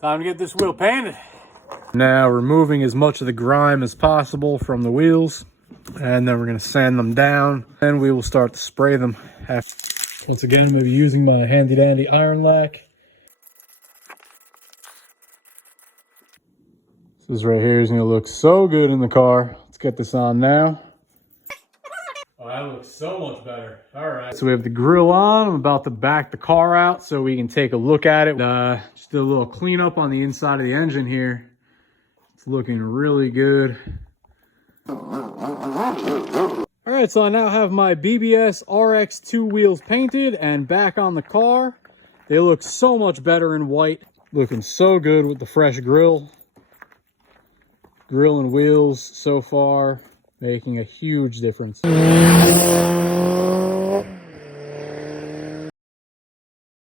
Time to get this wheel painted. Now removing as much of the grime as possible from the wheels, and then we're going to sand them down, and we will start to spray them. Once again, I'm going to be using my handy dandy iron lac. This right here is going to look so good in the car. Let's get this on now. Oh, that looks so much better. All right. So we have the grill on. I'm about to back the car out so we can take a look at it. Just did a little cleanup on the inside of the engine here. It's looking really good. All right, so I now have my BBS RX2 wheels painted and back on the car. They look so much better in white. Looking so good with the fresh grill. Grill and wheels so far making a huge difference.